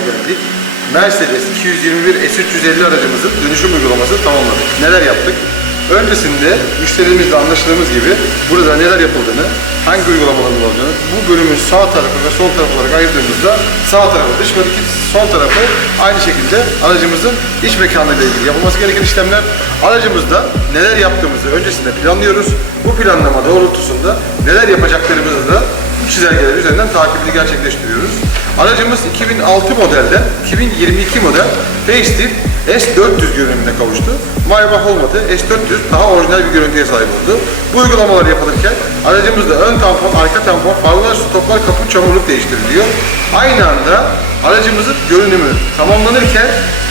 geldik. Mercedes 221 S350 aracımızın dönüşüm uygulamasını tamamladık. Neler yaptık? Öncesinde müşterimizle anlaştığımız gibi burada neler yapıldığını, hangi uygulamaların olduğunu, bu bölümün sağ tarafı ve sol tarafı olarak ayırdığımızda sağ tarafı dış ve sol tarafı aynı şekilde aracımızın iç mekanıyla ilgili yapılması gereken işlemler. Aracımızda neler yaptığımızı öncesinde planlıyoruz. Bu planlama doğrultusunda neler yapacaklarımızı da çizelgeler üzerinden takibini gerçekleştiriyoruz. Aracımız 2006 modelden 2022 model facelift S400 görünümüne kavuştu. Maybach olmadı. S400 daha orijinal bir görüntüye sahip oldu. Bu uygulamalar yapılırken aracımızda ön tampon, arka tampon, farlar, stoplar, kaput, çamurluk değiştiriliyor. Aynı anda aracımızın görünümü tamamlanırken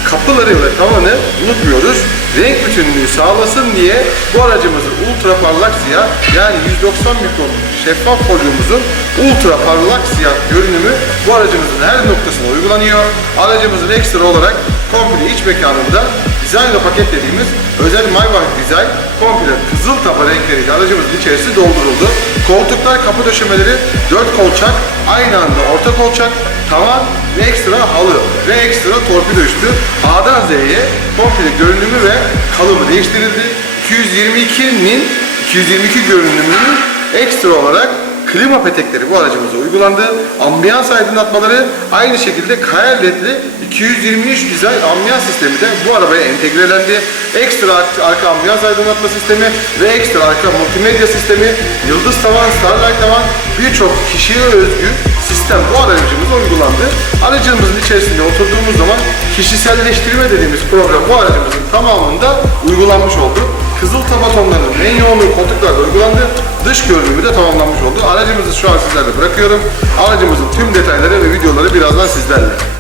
kapıları ve tavanı unutmuyoruz. Renk bütünlüğü sağlasın diye bu aracımızın ultra parlak siyah yani 190 mikron şeffaf folyomuzun ultra parlak siyah görünümü bu aracımızın her noktasına uygulanıyor. Aracımızın ekstra olarak komple iç mekanında dizayn ve paket dediğimiz özel Maybach dizayn komple kızıl taba renkleriyle aracımızın içerisi dolduruldu. Koltuklar, kapı döşemeleri 4 kolçak, aynı anda orta kolçak, tavan ve ekstra halı ve ekstra torpido üstü A'dan Z'ye komple görünümü ve kalıbı değiştirildi. 222'nin 222 görünümünün ekstra olarak klima petekleri bu aracımıza uygulandı. Ambiyans aydınlatmaları aynı şekilde KR ledli 223 dizayn ambiyans sistemi de bu arabaya entegrelendi. Ekstra ar- arka ambiyans aydınlatma sistemi ve ekstra arka multimedya sistemi, yıldız tavan, starlight tavan birçok kişiye özgü sistem bu aracımıza uygulandı. Aracımızın içerisinde oturduğumuz zaman kişiselleştirme dediğimiz program bu aracımızın tamamında uygulanmış oldu. Kızıl taba tonlarının en yoğunluğu koltuklarda uygulandı. Dış görünümü de tamamlanmış oldu. Aracımızı şu an sizlerle bırakıyorum. Aracımızın tüm detayları ve videoları birazdan sizlerle.